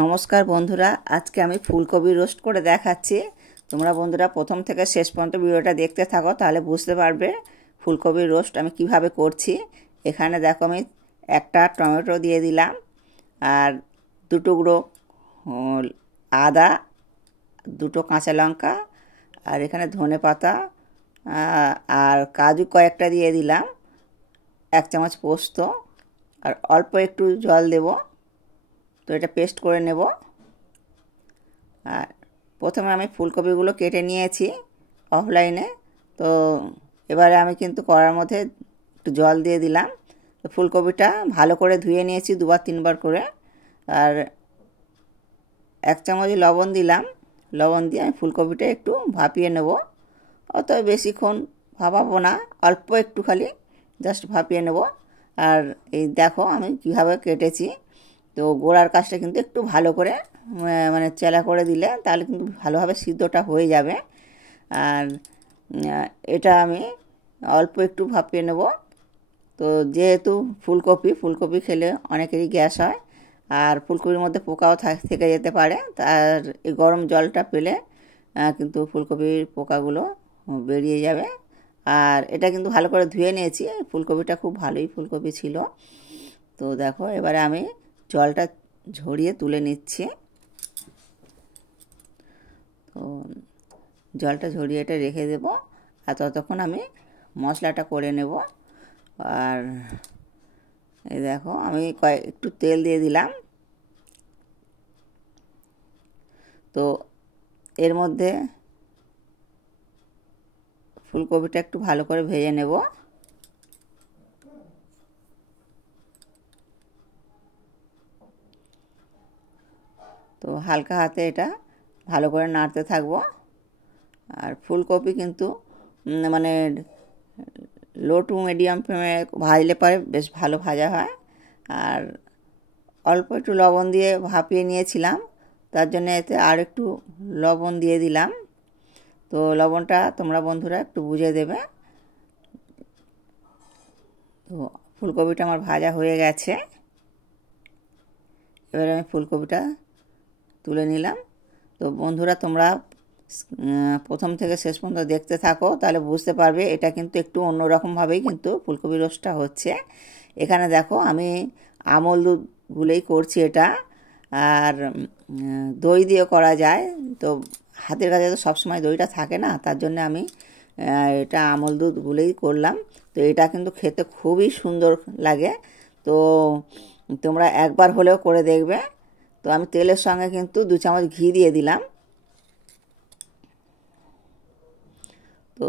নমস্কার বন্ধুরা, আজকে আমি ফুলকপি রোস্ট করে দেখাচ্ছি। তোমরা বন্ধুরা প্রথম থেকে শেষ পর্যন্ত ভিডিওটা দেখতে থাকো, তাহলে বুঝতে পারবে ফুলকপির রোস্ট আমি কিভাবে করছি। এখানে দেখো আমি একটা টমেটো দিয়ে দিলাম, আর দু টুকরো আদা, দুটো কাঁচা লঙ্কা, আর এখানে ধনে পাতা আর কাজু কয়েকটা দিয়ে দিলাম, 1 চামচ পোস্ত, আর অল্প একটু জল দেব। তো এটা পেস্ট করে নেব। আর প্রথমে আমি ফুলকপিগুলো কেটে নিয়েছি অফলাইনে। তো এবারে আমি কিন্তু কড়ার মধ্যে একটু জল দিয়ে দিলাম। তো ফুলকপিটা ভালো করে ধুয়ে নিয়েছি 2-3 বার করে। আর 1 চামচ লবণ দিলাম। লবণ দিয়ে আমি ফুলকপিটা একটু ভাপিয়ে নেব। অত বেশিক্ষণ ভাপাবো না, অল্প একটু খালি জাস্ট ভাপিয়ে নেব। আর এই দেখো আমি কীভাবে কেটেছি। তো গোড়ার কাজটা কিন্তু একটু ভালো করে মানে চেলা করে দিলে তাহলে কিন্তু ভালোভাবে সিদ্ধটা হয়ে যাবে। আর এটা আমি অল্প একটু ভাপিয়ে নেব। তো যেহেতু ফুলকপি খেলে অনেকেরই গ্যাস হয়, আর ফুলকপির মধ্যে পোকাও থেকে যেতে পারে। তার এই গরম জলটা পেলে কিন্তু ফুলকপির পোকাগুলো বেরিয়ে যাবে। আর এটা কিন্তু ভালো করে ধুয়ে নিয়েছি। ফুলকপিটা খুব ভালোই ফুলকপি ছিল। তো দেখো এবারে আমি জলটা ঝরিয়ে তুলে নিচ্ছি। তো জলটা ঝরিয়ে এটা রেখে দেব, আর ততক্ষণ আমি মশলাটা করে নেব। আর এই দেখো আমি একটু তেল দিয়ে দিলাম। তো এর মধ্যে ফুলকপিটা একটু ভালো করে ভেজে নেব। তো হালকা হাতে এটা ভালো করে নাড়তে থাকবো। আর ফুলকপি কিন্তু মানে লো টু মিডিয়াম ফ্লেমে ভাজলে পরে বেশ ভালো ভাজা হয়। আর অল্প একটু লবণ দিয়ে ভাপিয়ে নিয়েছিলাম, তার জন্য এতে আর একটু লবণ দিয়ে দিলাম। তো লবণটা তোমরা বন্ধুরা একটু বুঝে দেবে। তো ফুলকপিটা আমার ভাজা হয়ে গেছে। এবারে আমি ফুলকপিটা তুলে নিলাম। তো বন্ধুরা তোমরা প্রথম থেকে শেষ পর্যন্ত দেখতে থাকো, তাহলে বুঝতে পারবে এটা কিন্তু একটু অন্যরকমভাবেই কিন্তু ফুলকপি রোস্টটা হচ্ছে। এখানে দেখো আমি আমল দুধ গুলেই করছি এটা। আর দই দিয়ে করা যায়, তো হাতের কাছে তো সবসময় দইটা থাকে না, তার জন্য আমি এটা আমল দুধ গুলেই করলাম। তো এটা কিন্তু খেতে খুবই সুন্দর লাগে। তো তোমরা একবার হলেও করে দেখবে। তো আমি তেলের সঙ্গে কিন্তু 2 চামচ ঘি দিয়ে দিলাম। তো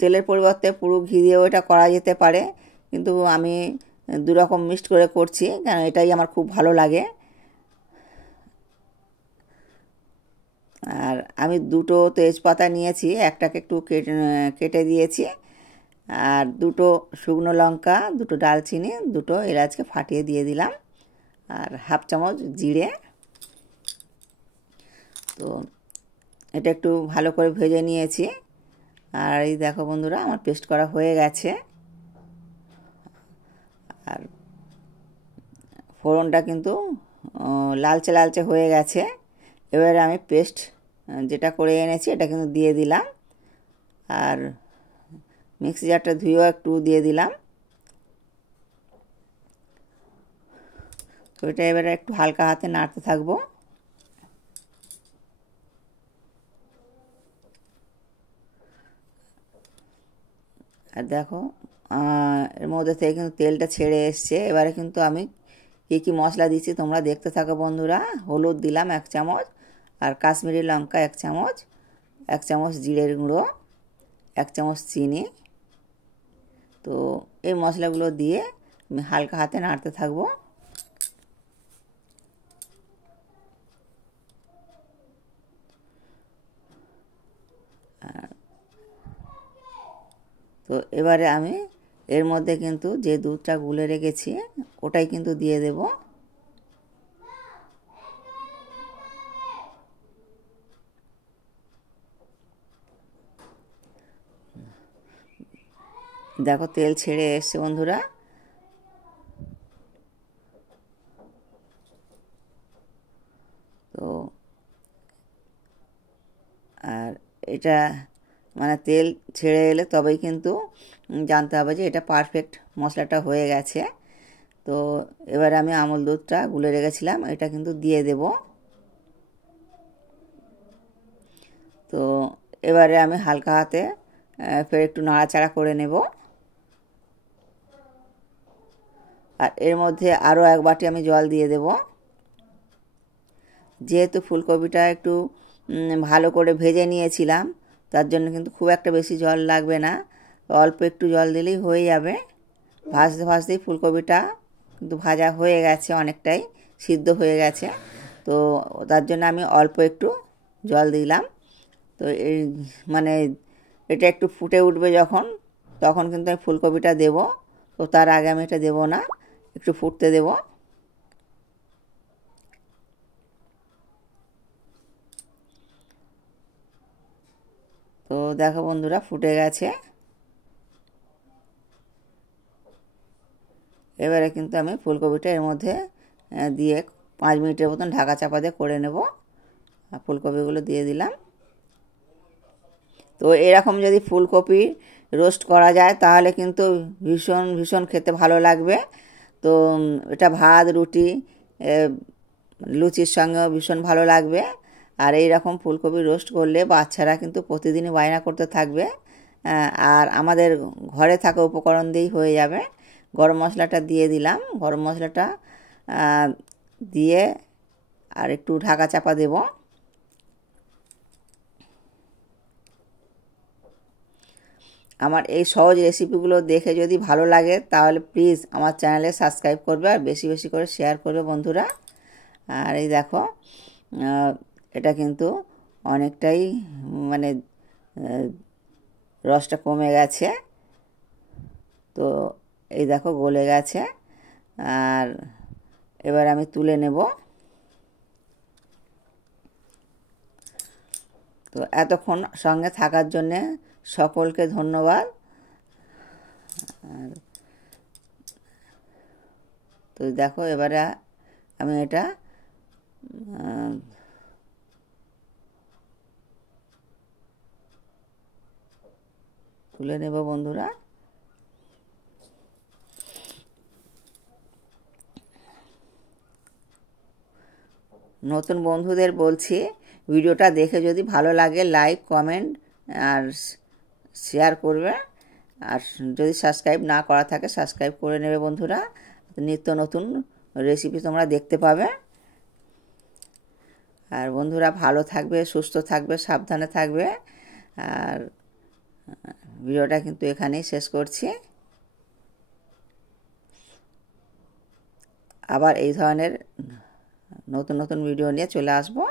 তেলের পরিবর্তে পুরো ঘি দিয়েও এটা করা যেতে পারে, কিন্তু আমি দুরকম মিক্সড করে করছি, কারণ এটাই আমার খুব ভালো লাগে। আর আমি 2টো তেজপাতা নিয়েছি, একটাকে একটু কেটে দিয়েছি। আর 2টো শুকনো লঙ্কা, 2টো ডালচিনি, 2টো এলাচকে ফাটিয়ে দিয়ে দিলাম। আর 1/2 চামচ জিরে। তো এটা একটু ভালো করে ভেজে নিয়েছি। আর এই দেখো বন্ধুরা আমার পেস্ট করা হয়ে গেছে। আর ফোড়নটা কিন্তু লালচে লালচে হয়ে গেছে। এবারে আমি পেস্ট যেটা করে এনেছি এটা কিন্তু দিয়ে দিলাম। আর মিক্সি জারটা ধুয়েও একটু দিয়ে দিলাম। তো এটা এবারে একটু হালকা হাতে নাড়তে থাকবো। আর দেখো এর মধ্যে থেকে কিন্তু তেলটা ছেড়ে এসছে। এবারে কিন্তু আমি কী মশলা দিচ্ছি তোমরা দেখতে থাকো বন্ধুরা। হলুদ দিলাম 1 চামচ, আর কাশ্মীরি লঙ্কা 1 চামচ, 1 চামচ জিরের গুঁড়ো, 1 চামচ চিনি। তো এই মশলাগুলো দিয়ে আমি হালকা হাতে নাড়তে থাকবো। তো এবারে আমি এর মধ্যে কিন্তু যে দুধটা গুলে রেখেছি ওটাই কিন্তু দিয়ে দেব। দেখো তেল ছেড়ে এসছে বন্ধুরা। এটা মানে তেল ছেড়ে এলে তবেই কিন্তু জানতে হবে যে এটা পারফেক্ট মশলাটা হয়ে গেছে। তো এবার আমি আমুল দুধটা গুলে রেখেছিলাম, এটা কিন্তু দিয়ে দেব। তো এবারে আমি হালকা হাতে ফের একটু নাড়াচাড়া করে নেব। আর এর মধ্যে আরও 1 বাটি আমি জল দিয়ে দেব। যেহেতু ফুলকপিটা একটু ভালো করে ভেজে নিয়েছিলাম, তার জন্য কিন্তু খুব একটা বেশি জল লাগবে না, অল্প একটু জল দিলেই হয়ে যাবে। ভাজতে ভাজতেই ফুলকপিটা কিন্তু ভাজা হয়ে গেছে, অনেকটাই সিদ্ধ হয়ে গেছে। তো তার জন্য আমি অল্প একটু জল দিলাম। তো এই মানে এটা একটু ফুটে উঠবে যখন, তখন কিন্তু আমি ফুলকপিটা দেব। তো তার আগে আমি এটা দেব না, একটু ফুটতে দেব। তো দেখো বন্ধুরা, ফুটে গেছে। এবারে কিন্তু আমি ফুলকপিটা এর মধ্যে দিয়ে 5 মিনিটের মতন ঢাকা চাপা দিয়ে করে নেব। ফুলকপিগুলো দিয়ে দিলাম। তো এরকম যদি ফুলকপি রোস্ট করা যায় তাহলে কিন্তু ভীষণ ভীষণ খেতে ভালো লাগবে। তো এটা ভাত, রুটি, লুচির সঙ্গেও ভীষণ ভালো লাগবে। আর এই রকম ফুলকপি রোস্ট করলে বাচ্চারা কিন্তু প্রতিদিনই বায়না করতে থাকবে। আর আমাদের ঘরে থাকা উপকরণ দিয়েই হয়ে যাবে। গরম মশলাটা দিয়ে দিলাম, গরম মশলাটা দিয়ে আর একটু ঢাকা চাপা দেব। আমার এই সহজ রেসিপিগুলো দেখে যদি ভালো লাগে তাহলে প্লিজ আমার চ্যানেলে সাবস্ক্রাইব করবে আর বেশি বেশি করে শেয়ার করবে বন্ধুরা। আর এই দেখো, এটা কিন্তু অনেকটাই মানে রসটা কমে গেছে। তো এই দেখো গলে গেছে। আর এবার আমি তুলে নেব। তো এতক্ষণ সঙ্গে থাকার জন্যে সকলকে ধন্যবাদ। আর তো দেখো এবারে আমি এটা তুলে নেব বন্ধুরা। নতুন বন্ধুদের বলছি, ভিডিওটা দেখে যদি ভালো লাগে লাইক, কমেন্ট আর শেয়ার করবে। আর যদি সাবস্ক্রাইব না করা থাকে সাবস্ক্রাইব করে নেবে বন্ধুরা। নিত্য নতুন রেসিপি তোমরা দেখতে পাবে। আর বন্ধুরা ভালো থাকবে, সুস্থ থাকবে, সাবধানে থাকবে। আর ভিডিওটা কিন্তু এখানেই শেষ করছি। আবার এই ধরনের নতুন নতুন ভিডিও নিয়ে চলে আসবো।